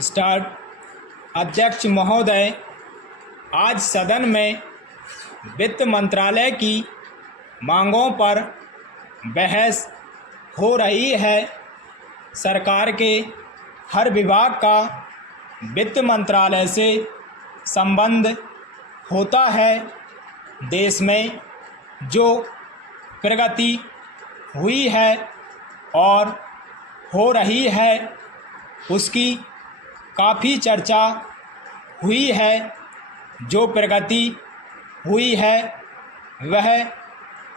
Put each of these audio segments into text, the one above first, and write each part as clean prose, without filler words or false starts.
Start. अध्यक्ष महोदय, आज सदन में वित्त मंत्रालय की मांगों पर बहस हो रही है। सरकार के हर विभाग का वित्त मंत्रालय से संबंध होता है। देश में जो प्रगति हुई है और हो रही है उसकी काफ़ी चर्चा हुई है। जो प्रगति हुई है वह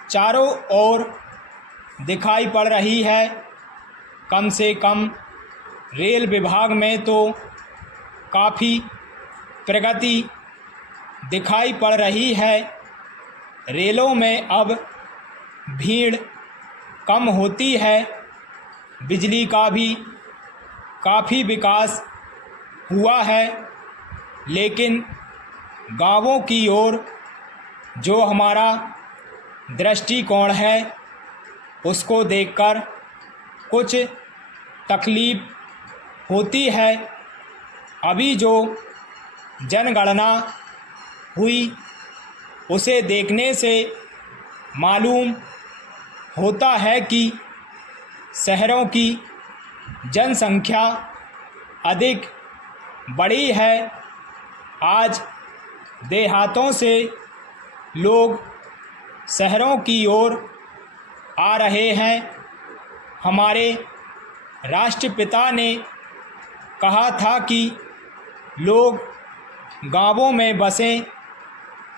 चारों ओर दिखाई पड़ रही है। कम से कम रेल विभाग में तो काफ़ी प्रगति दिखाई पड़ रही है। रेलों में अब भीड़ कम होती है। बिजली का भी काफ़ी विकास हुआ है। लेकिन गांवों की ओर जो हमारा दृष्टिकोण है उसको देखकर कुछ तकलीफ़ होती है। अभी जो जनगणना हुई उसे देखने से मालूम होता है कि शहरों की जनसंख्या अधिक बड़ी है। आज देहातों से लोग शहरों की ओर आ रहे हैं। हमारे राष्ट्रपिता ने कहा था कि लोग गांवों में बसें,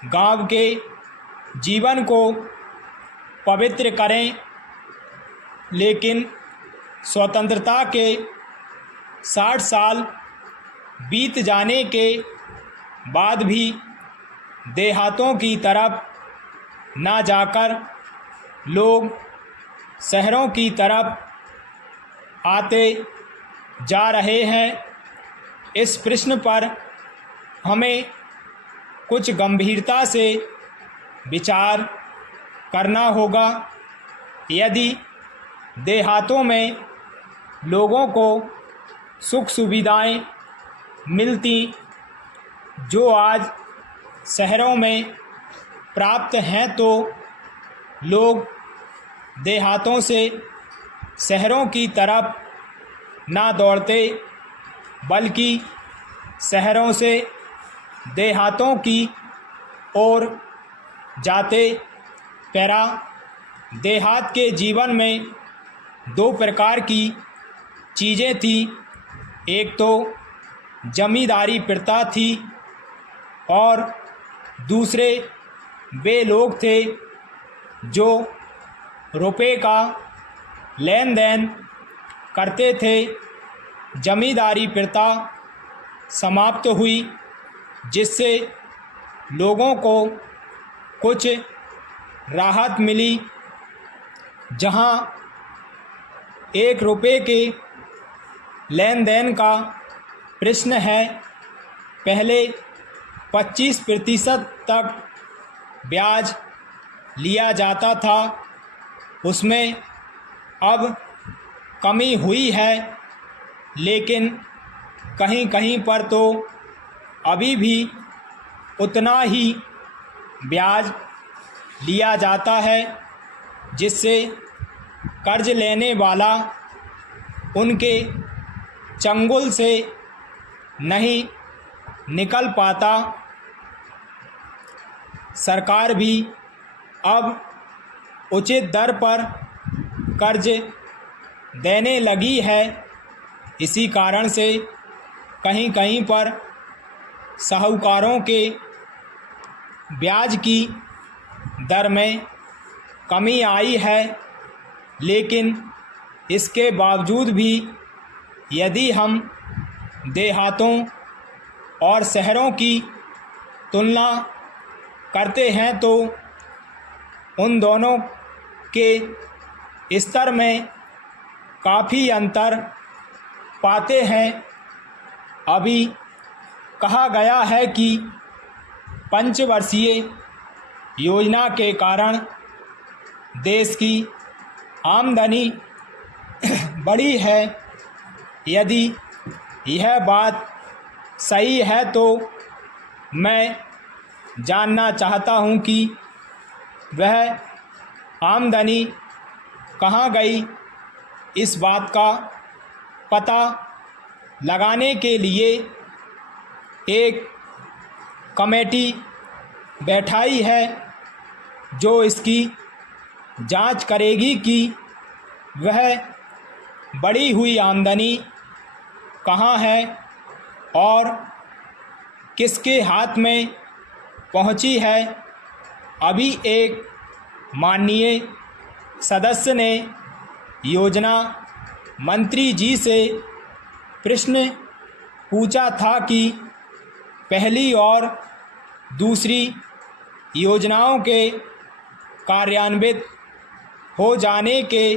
गांव के जीवन को पवित्र करें। लेकिन स्वतंत्रता के 60 साल बीत जाने के बाद भी देहातों की तरफ ना जाकर लोग शहरों की तरफ आते जा रहे हैं। इस प्रश्न पर हमें कुछ गंभीरता से विचार करना होगा। यदि देहातों में लोगों को सुख सुविधाएं मिलती जो आज शहरों में प्राप्त हैं तो लोग देहातों से शहरों की तरफ ना दौड़ते बल्कि शहरों से देहातों की ओर जाते। पैरा देहात के जीवन में दो प्रकार की चीज़ें थी। एक तो जमींदारी प्रथा थी और दूसरे वे लोग थे जो रुपए का लेन देन करते थे। जमींदारी प्रथा समाप्त हुई जिससे लोगों को कुछ राहत मिली। जहां 1 रुपये के लेन देन का प्रश्न है, पहले 25% तक ब्याज लिया जाता था, उसमें अब कमी हुई है। लेकिन कहीं कहीं पर तो अभी भी उतना ही ब्याज लिया जाता है जिससे कर्ज लेने वाला उनके चंगुल से नहीं निकल पाता। सरकार भी अब उचित दर पर कर्ज देने लगी है। इसी कारण से कहीं कहीं पर साहूकारों के ब्याज की दर में कमी आई है। लेकिन इसके बावजूद भी यदि हम देहातों और शहरों की तुलना करते हैं तो उन दोनों के स्तर में काफ़ी अंतर पाते हैं। अभी कहा गया है कि पंचवर्षीय योजना के कारण देश की आमदनी बढ़ी है। यदि यह बात सही है तो मैं जानना चाहता हूँ कि वह आमदनी कहाँ गई। इस बात का पता लगाने के लिए एक कमेटी बैठाई है जो इसकी जांच करेगी कि वह बढ़ी हुई आमदनी कहाँ है और किसके हाथ में पहुंची है। अभी एक माननीय सदस्य ने योजना मंत्री जी से प्रश्न पूछा था कि पहली और दूसरी योजनाओं के कार्यान्वित हो जाने के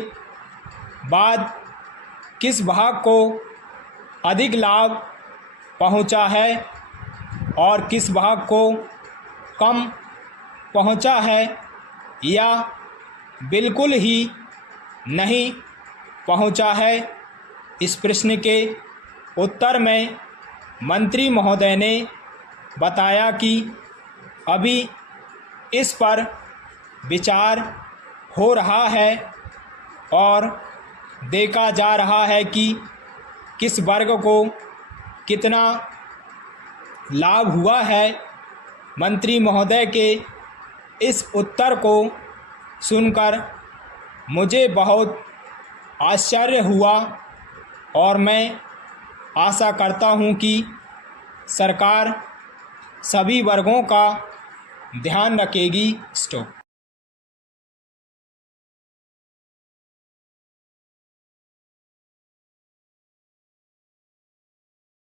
बाद किस भाग को अधिक लाभ पहुंचा है और किस भाग को कम पहुंचा है या बिल्कुल ही नहीं पहुंचा है। इस प्रश्न के उत्तर में मंत्री महोदय ने बताया कि अभी इस पर विचार हो रहा है और देखा जा रहा है कि किस वर्ग को कितना लाभ हुआ है। मंत्री महोदय के इस उत्तर को सुनकर मुझे बहुत आश्चर्य हुआ और मैं आशा करता हूं कि सरकार सभी वर्गों का ध्यान रखेगी। स्टॉप।